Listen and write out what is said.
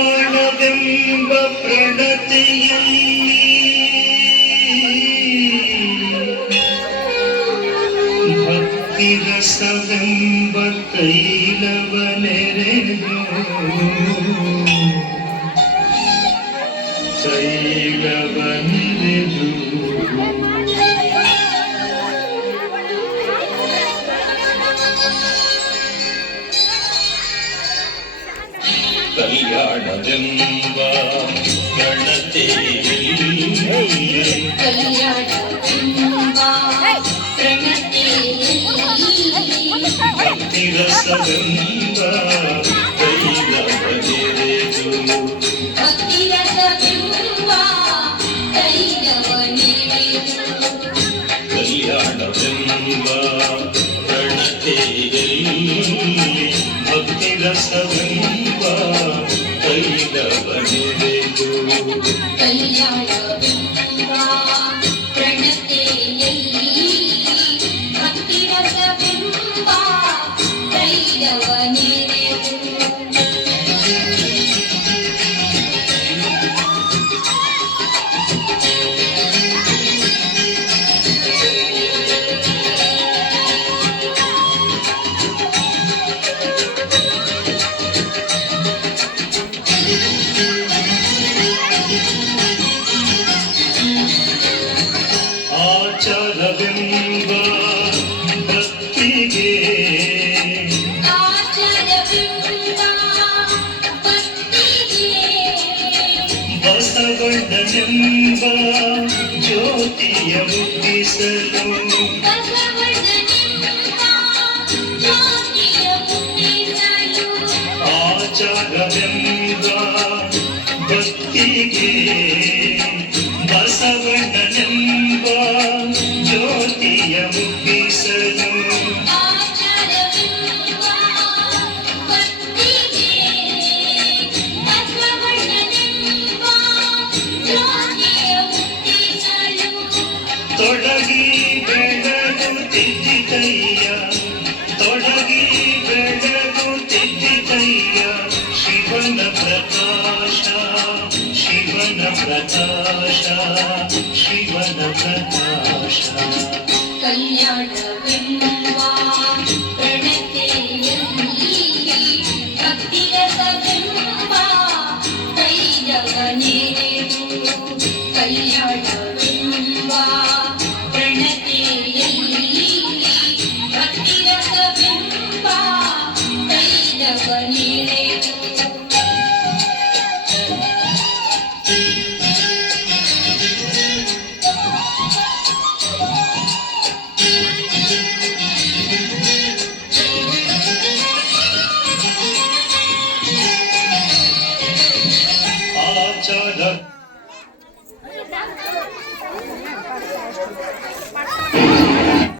ಕಲ್ಯಾಣವೆಂಬ ಪ್ರಣತಿಯಲ್ಲಿ ಭಕ್ತಿರಸವೆಂಬ ತೈಲವನೆರೆದು ಕಲ್ಯಾಣವೆಂಬ ಭಕ್ತಿರಸವೆಂಬ ತೈಲವನೆರೆದು ಕಲ್ಯಾಣವೆಂಬ ಪ್ರಣತೆಯಲ್ಲಿ ಭಕ್ತಿರಸವೆಂಬ ತೈಲವನೆರೆದು ಆಚಾರವೆಂಬ ಭಕ್ತಿಗೆ ಬಸವಣ್ಣನೆಂಬ ಜ್ಯೋತಿಯ ಮುಟ್ಟಿಸಲು ಆಚಾರವೆಂಬ ಭಕ್ತಿಗೆ ಬಸವಣ್ಣನೆಂಬ ಜ್ಯೋತಿಯ ಮುಟ್ಟಿಸಲು ತೊಡಗಿ ಬೆಳಗುತ್ತಿದ್ದಯ್ಯ ತೊಡಗಿ ಬೆಳಗುತ್ತಿದ್ದಯ್ಯ ಶಿವನ ಪ್ರಕಾಶ ಶಿವನ ಪ್ರಕಾಶ ಶಿವನ ಪ್ರಕಾಶ ಕಲ್ಯಾಣವೆಂಬ ಪ್ರಣತೆಯಲ್ಲಿ ಭಕ್ತಿರಸವೆಂಬ ತೈಲವನೆರೆದು ಕಲ್ಯಾಣವೆಂಬ ಪ್ರಣತೆಯಲ್ಲಿ ಭಕ್ತಿರಸವೆಂಬ ತೈಲವನೆರೆದು ಆಚಾರ